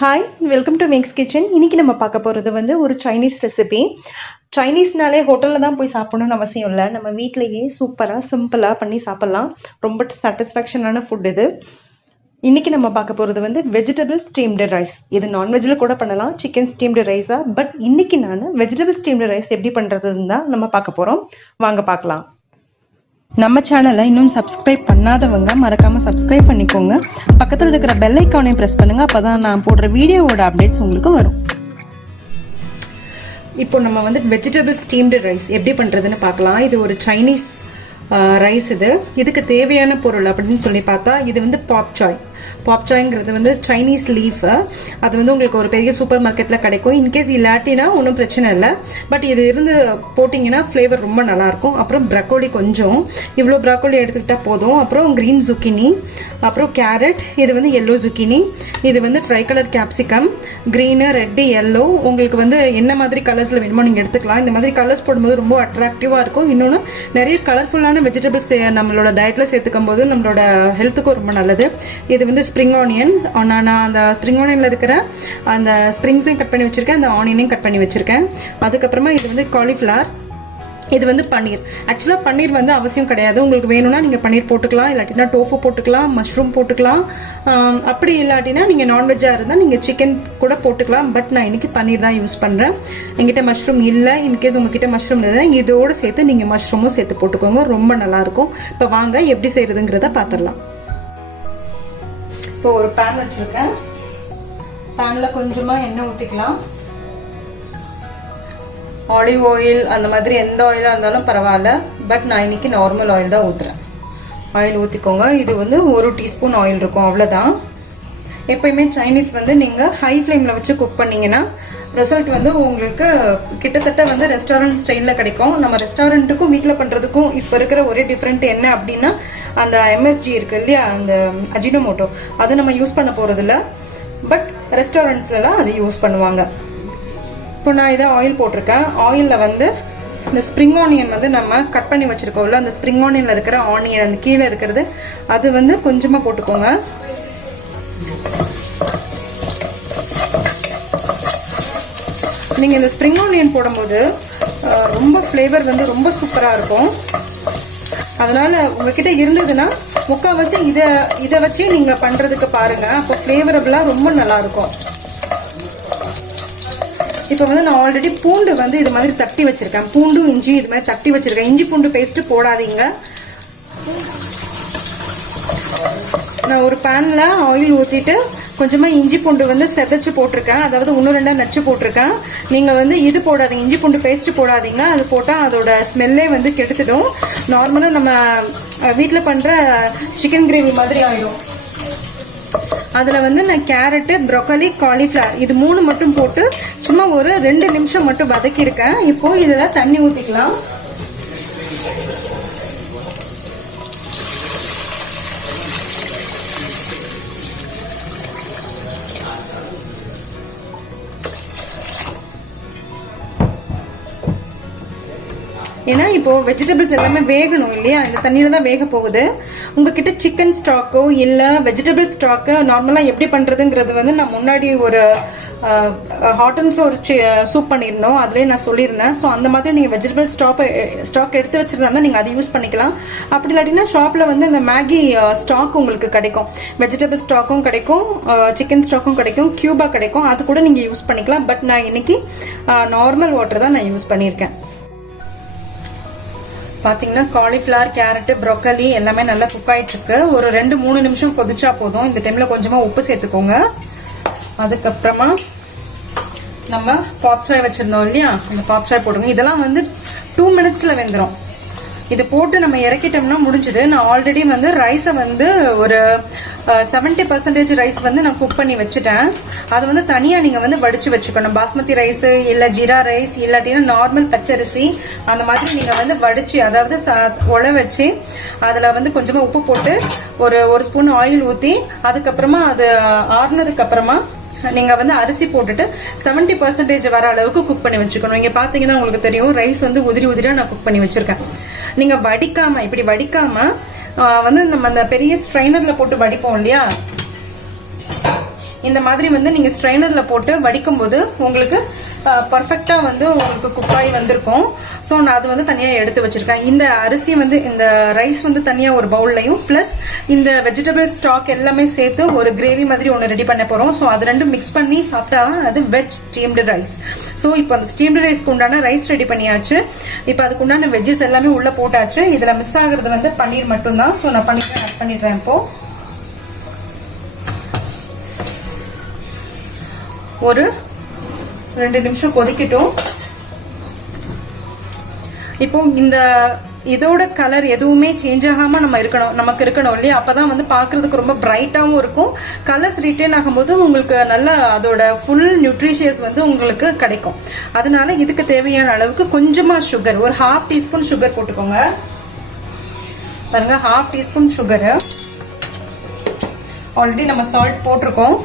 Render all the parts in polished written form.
Hi, welcome to Max kitchen. இன்றைக்கி நம்ம பார்க்க போகிறது ஒரு சைனீஸ் ரெசிபி. சைனீஸ்னாலே ஹோட்டலில் தான் போய் சாப்பிடணும்னு அவசியம் இல்லை. நம்ம வீட்டிலையே சூப்பராக சிம்பிளாக பண்ணி சாப்பிட்லாம். ரொம்ப சாட்டிஸ்ஃபேக்ஷனான ஃபுட் இது. இன்றைக்கி நம்ம பார்க்க போகிறது வெஜிடபிள் ஸ்டீம்டு ரைஸ். இது நான்வெஜ்ஜில் கூட பண்ணலாம், சிக்கன் ஸ்டீம்டு ரைஸாக. பட் இன்றைக்கி நான் வெஜிடபிள் ஸ்டீம்டு ரைஸ் எப்படி பண்ணுறதுன்னு தான் நம்ம பார்க்க போகிறோம். வாங்க பார்க்கலாம். நம்ம சேனலை இன்னும் சப்ஸ்கிரைப் பண்ணாதவங்க மறக்காமல் சப்ஸ்கிரைப் பண்ணிக்கோங்க. பக்கத்தில் இருக்கிற பெல் ஐக்கானையும் ப்ரெஸ் பண்ணுங்கள். அப்போ தான் நான் போடுற வீடியோவோட அப்டேட்ஸ் உங்களுக்கு வரும். இப்போ நம்ம வெஜிடபிள் ஸ்டீம்டு ரைஸ் எப்படி பண்ணுறதுன்னு பார்க்கலாம். இது ஒரு சைனீஸ் ரைஸ். இதுக்கு தேவையான பொருள் அப்படின்னு சொல்லி பார்த்தா இது பாப்சாய். பாப்சாய்ங்கிறது சைனீஸ் லீஃப். அது உங்களுக்கு ஒரு பெரிய சூப்பர் மார்க்கெட்டில் கிடைக்கும். இன்கேஸ் இல்லாட்டினா ஒன்றும் பிரச்சனை இல்லை. பட் இது இருந்து போட்டிங்கன்னா ஃப்ளேவர் ரொம்ப நல்லாயிருக்கும். அப்புறம் ப்ரக்கோலி, கொஞ்சம் இவ்வளோ ப்ரக்கோலி எடுத்துக்கிட்டால் போதும். அப்புறம் க்ரீன் zucchini, அப்புறம் கேரட். இது எல்லோ zucchini. இது try colour capsicum, green, red, yellow. உங்களுக்கு என்ன மாதிரி கலர்ஸில் வேணுமோ நீங்கள் எடுத்துக்கலாம். இந்த மாதிரி கலர்ஸ் போடும்போது ரொம்ப அட்ராக்டிவாக இருக்கும். இன்னொன்று நிறைய கலர்ஃபுல்லான வெஜிடபிள்ஸ் நம்மளோட டயட்டில் சேர்த்துக்கும் போது நம்மளோட ஹெல்த்துக்கும் ரொம்ப நல்லது. இது ஸ்ப்ரிங் ஆனியன். நான் அந்த ஸ்ப்ரிங் ஆனியனில் இருக்கிற அந்த ஸ்ப்ரிங்ஸையும் கட் பண்ணி வச்சுருக்கேன், அந்த ஆனியனையும் கட் பண்ணி வச்சுருக்கேன். அதுக்கப்புறமா இது காலிஃப்ளவர். இது பன்னீர். ஆக்சுவலாக பன்னீர் அவசியம் கிடையாது. உங்களுக்கு வேணும்னா நீங்கள் பன்னீர் போட்டுக்கலாம், இல்லாட்டினா டோஃபு போட்டுக்கலாம், மஷ்ரூம் போட்டுக்கலாம். அப்படி இல்லாட்டினா நீங்கள் நான்வெஜ்ஜாக இருந்தால் நீங்கள் சிக்கன் கூட போட்டுக்கலாம். பட் நான் இன்றைக்கி பன்னீர் தான் யூஸ் பண்ணுறேன். என்கிட்ட மஷ்ரூம் இல்லை. இன்கேஸ் உங்ககிட்ட மஷ்ரூம் இல்லைன்னா இதோடு சேர்த்து நீங்கள் மஷ்ரூமும் சேர்த்து போட்டுக்கோங்க, ரொம்ப நல்லாயிருக்கும். இப்போ வாங்க எப்படி செய்கிறதுங்கிறத பார்த்துடலாம். இப்போ ஒரு பேன் வச்சுருக்கேன். பேனில் கொஞ்சமாக எண்ணெய் ஊற்றிக்கலாம். ஆலிவ் ஆயில் அந்த மாதிரி எந்த ஆயிலாக இருந்தாலும் பரவாயில்ல. பட் நான் இன்றைக்கி நார்மல் ஆயில் தான் ஊற்றுறேன். ஆயில் ஊற்றிக்கோங்க. இது 1 டீஸ்பூன் ஆயில் இருக்கும், அவ்வளோதான். எப்போயுமே சைனீஸ் நீங்கள் ஹை ஃப்ளேமில் வச்சு குக் பண்ணிங்கன்னா ரிசல்ட் உங்களுக்கு கிட்டத்தட்ட ரெஸ்டாரண்ட் ஸ்டைலில் கிடைக்கும். நம்ம ரெஸ்டாரண்ட்டுக்கும் வீட்டில் பண்ணுறதுக்கும் இப்போ இருக்கிற ஒரே டிஃப்ரெண்ட் என்ன அப்படின்னா, அந்த MSG இருக்குது இல்லையா, அந்த அஜினோமோட்டோ, அது நம்ம யூஸ் பண்ண போகிறதில்ல. பட் ரெஸ்டாரண்ட்ஸ்லாம் அது யூஸ் பண்ணுவாங்க. இப்போ நான் இதை ஆயில் போட்டிருக்கேன். ஆயிலில் இந்த ஸ்ப்ரிங் ஆனியன் நம்ம கட் பண்ணி வச்சுருக்கோம்ல, அந்த ஸ்ப்ரிங் ஆனியனில் இருக்கிற ஆனியன், அந்த கீழே இருக்கிறது, அது கொஞ்சமாக போட்டுக்கோங்க. நீங்கள் இந்த ஸ்ப்ரிங் ஆனியன் போடும்போது ரொம்ப ஃப்ளேவர் ரொம்ப சூப்பராக இருக்கும். அதனால் உங்ககிட்ட இருந்ததுன்னா முக்கால்வாசி இதை வச்சு நீங்கள் பண்ணுறதுக்கு பாருங்கள். அப்போ ஃப்ளேவரபுளாக ரொம்ப நல்லாயிருக்கும். இப்போ நான் ஆல்ரெடி பூண்டு இது மாதிரி தட்டி வச்சுருக்கேன். பூண்டும் இஞ்சி இது மாதிரி தட்டி வச்சுருக்கேன். இஞ்சி பூண்டு பேஸ்ட்டு போடாதீங்க. நான் ஒரு பேனில் ஆயில் ஊற்றிட்டு கொஞ்சமாக இஞ்சி பூண்டு செதைச்சு போட்டிருக்கேன். அதாவது 1-2 நச்சு போட்டிருக்கேன். நீங்கள் இது போடாதீங்க, இஞ்சி பூண்டு பேஸ்ட்டு போடாதீங்க. அது போட்டால் அதோட ஸ்மெல்லே கெடுத்துடும். நார்மலாக நம்ம வீட்டில் பண்ணுற சிக்கன் கிரேவி மாதிரி ஆகிடும். அதில் நான் கேரட்டு, ப்ரொக்கலி, காலிஃப்ளவர் இது 3 மட்டும் போட்டு சும்மா ஒரு 2 நிமிஷம் மட்டும் வதக்கியிருக்கேன். இப்போது இதில் தண்ணி ஊற்றிக்கலாம். ஏன்னா இப்போது வெஜிடபிள்ஸ் எல்லாமே வேகணும் இல்லையா, இந்த தண்ணியில் தான் வேக போகுது. உங்ககிட்ட சிக்கன் ஸ்டாக்கோ இல்லை வெஜிடபிள் ஸ்டாக்கு நார்மலாக எப்படி பண்ணுறதுங்கிறது நான் முன்னாடி ஒரு ஹாட் அண்ட் சோர் சூப் பண்ணியிருந்தோம், அதுலேயே நான் சொல்லியிருந்தேன். ஸோ அந்த மாதிரி நீங்கள் வெஜிடபிள் ஸ்டாக் எடுத்து வச்சுருந்தா நீங்கள் அதை யூஸ் பண்ணிக்கலாம். அப்படி இல்லாட்டினா ஷாப்பில் அந்த மேகி ஸ்டாக் உங்களுக்கு கிடைக்கும். வெஜிடபிள் ஸ்டாக்கும் கிடைக்கும், சிக்கன் ஸ்டாக்கும் கிடைக்கும், கியூபா கிடைக்கும். அது கூட நீங்கள் யூஸ் பண்ணிக்கலாம். பட் நான் இன்றைக்கி நார்மல் வாட்டர் தான் நான் யூஸ் பண்ணியிருக்கேன். பார்த்தீங்கன்னா காலிஃப்ளவர், கேரட்டு, ப்ரொக்கலி எல்லாமே நல்லா குக் ஆகிட்டுருக்கு. ஒரு 2-3 நிமிஷம் கொதிச்சா போதும். இந்த டைமில் கொஞ்சமாக உப்பு சேர்த்துக்கோங்க. அதுக்கப்புறமா நம்ம பாப்சாய் வச்சுருந்தோம் இல்லையா, அந்த பாப்சாய் போடுங்க. இதெல்லாம் 2 மினிட்ஸில் வெந்துடும். இது போட்டு நம்ம இறக்கிட்டோம்னா முடிஞ்சுது. நான் ஆல்ரெடி ரைஸை ஒரு 70% ரைஸ் நான் குக் பண்ணி வச்சுட்டேன். அது தனியாக நீங்கள் வடித்து வச்சுக்கணும். பாஸ்மதி ரைஸு இல்லை ஜீரா ரைஸ் இல்லாட்டினா நார்மல் பச்சரிசி அந்த மாதிரி நீங்கள் வடித்து, அதாவது உழ வச்சு அதில் கொஞ்சமாக உப்பு போட்டு ஒரு ஸ்பூன் ஆயில் ஊற்றி அதுக்கப்புறமா அது ஆறுனதுக்கப்புறமா நீங்கள் அரிசி போட்டுட்டு 70% வர அளவுக்கு குக் பண்ணி வச்சுக்கணும். இங்கே பார்த்தீங்கன்னா உங்களுக்கு தெரியும், ரைஸ் உதிரி உதிரியாக நான் குக் பண்ணி வச்சுருக்கேன். நீங்கள் வடிக்காமல், இப்படி வடிக்காமல் நம்ம அந்த பெரிய ஸ்ட்ரைனரில் போட்டு வடிப்போம் இல்லையா, இந்த மாதிரி வந்து நீங்க ஸ்ட்ரைனர்ல போட்டு வடிக்கும் போது உங்களுக்கு பர்ஃபெக்டா வந்து உங்களுக்கு குக்காய் வந்திருக்கும். ஸோ நான் அது வந்து தனியாக எடுத்து வச்சிருக்கேன். இந்த அரிசி வந்து இந்த ரைஸ் வந்து தனியாக ஒரு பவுல்லையும் ப்ளஸ் இந்த வெஜிடபிள் ஸ்டாக் எல்லாமே சேர்த்து ஒரு கிரேவி மாதிரி ஒன்று ரெடி பண்ண போகிறோம். ஸோ அது ரெண்டும் மிக்ஸ் பண்ணி சாப்பிட்டா அது வெஜ் ஸ்டீம்டு ரைஸ். ஸோ இப்போ அந்த ஸ்டீம்டு ரைஸ்க்கு உண்டான ரைஸ் ரெடி பண்ணியாச்சு. இப்போ அதுக்கு உண்டான வெஜ்ஜஸ் எல்லாமே உள்ளே போட்டாச்சு. இதில் மிஸ் ஆகுறது வந்து பன்னீர் மட்டும்தான். ஸோ நான் பன்னீர் ஆட் பண்ணிடுறேன். இப்போ ஒரு 2 நிமிஷம் கொதிக்கட்டும். இப்போ இந்த இதோட கலர் எதுவுமே சேஞ்ச் ஆகாம நமக்கு இருக்கணும் இல்லையா? அப்பதான் வந்து பார்க்கிறதுக்கு ரொம்ப பிரைட்டாகவும் இருக்கும். கலர்ஸ் ரிட்டைன் ஆகும்போது உங்களுக்கு நல்ல அதோட ஃபுல் நியூட்ரிஷியஸ் வந்து உங்களுக்கு கிடைக்கும். அதனால இதுக்கு தேவையான அளவுக்கு கொஞ்சமா சுகர், ஒரு 1/2 டீஸ்பூன் சுகர் போட்டுக்கோங்க. பாருங்க, 1/2 டீஸ்பூன் சுகர். ஆல்ரெடி நம்ம சால்ட் போட்டிருக்கோம்.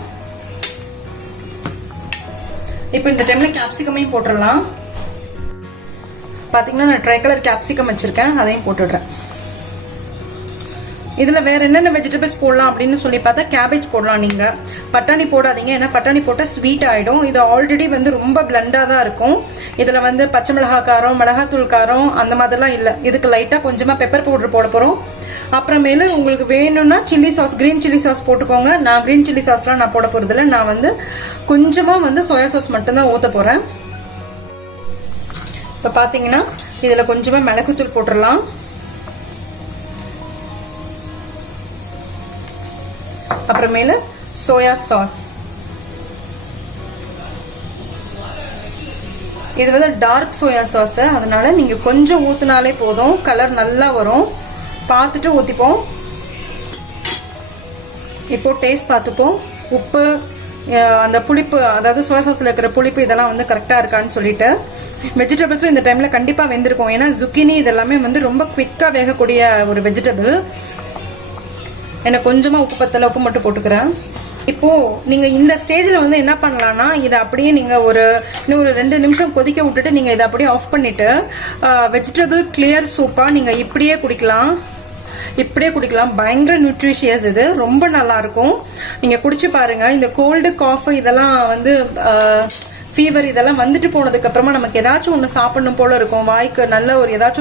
இப்போ இந்த டைம்ல கேப்சிகமையும் போட்டுடலாம். பாத்தீங்கன்னா நான் ட்ரை கலர் கேப்சிகம் வச்சிருக்கேன், அதையும் போட்டுடுறேன். இதுல வேற என்னென்ன வெஜிடபிள்ஸ் போடலாம் அப்படின்னு சொல்லி பார்த்தா கேபேஜ் போடலாம். நீங்க பட்டாணி போடாதீங்க, ஏன்னா பட்டாணி போட்டா ஸ்வீட் ஆயிடும். இது ஆல்ரெடி வந்து ரொம்ப பிளண்டா தான் இருக்கும். இதுல வந்து பச்சை மிளகாய் காரம், மிளகாத்தூள் காரம் அந்த மாதிரிலாம் இல்லை. இதுக்கு லைட்டா கொஞ்சமா பெப்பர் பவுடர் போட போறோம். அப்புறமேலு உங்களுக்கு வேணும்னா chilli sauce, green chilli sauce போட்டுக்கோங்க. நான் கிரீன் சில்லி சாஸ்லாம் நான் போட போறது இல்லை. நான் வந்து கொஞ்சமா வந்து சோயா சாஸ் மட்டும்தான் ஊற்ற போறேன். இப்போ பார்த்தீங்கன்னா இதில் கொஞ்சமா மிளகுத்தூள் போட்டுடலாம். அப்புறமேலு சோயா சாஸ். இது வந்து டார்க் சோயா சாஸ், அதனால நீங்க கொஞ்சம் ஊத்துனாலே போதும், கலர் நல்லா வரும். பார்த்துட்டு ஊற்றிப்போம். இப்போ டேஸ்ட் பார்த்துப்போம். உப்பு, அந்த புளிப்பு, அதாவது சோயா சாஸில் இருக்கிற புளிப்பு இதெல்லாம் வந்து கரெக்டாக இருக்கான்னு சொல்லிட்டு. வெஜிடபிள்ஸும் இந்த டைமில் கண்டிப்பாக வெந்திருக்கும். ஏன்னா zucchini இதெல்லாமே வந்து ரொம்ப குவிக்காக வேகக்கூடிய ஒரு வெஜிடபிள். எனக்கு கொஞ்சமாக உப்பு பத்தல, உப்பு மட்டும் போட்டுக்கிறேன். இப்போ நீங்க இந்த ஸ்டேஜில் வந்து என்ன பண்ணலாம்னா, இதை அப்படியே நீங்க இன்னும் ஒரு 2 நிமிஷம் கொதிக்க விட்டுட்டு நீங்க இதை அப்படியே ஆஃப் பண்ணிட்டு வெஜிடபிள் கிளியர் சூப்பா நீங்க இப்படியே குடிக்கலாம். பயங்கர நியூட்ரிஷியஸ். இது ரொம்ப நல்லா இருக்கும். நீங்க குடிச்சு பாருங்க. இந்த கோல்டு, காஃப் இதெல்லாம் வந்து ஃபீவர் இதெல்லாம் வந்துட்டு போனதுக்கு அப்புறமா நமக்கு ஏதாச்சும் ஒன்று சாப்பிடணும் போல இருக்கும். வாய்க்கு நல்ல ஒரு ஏதாச்சும்